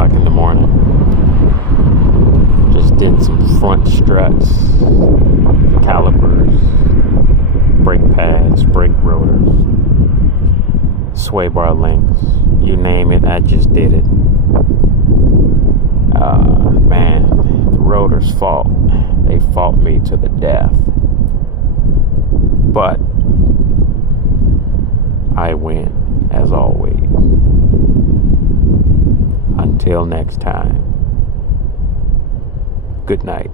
o'clock in the morning. Just did some front struts, calipers, brake pads, brake rotors, sway bar links, you name it, I just did it. Man, the rotors fought. They fought me to the death. But I win, as always. Until next time, good night.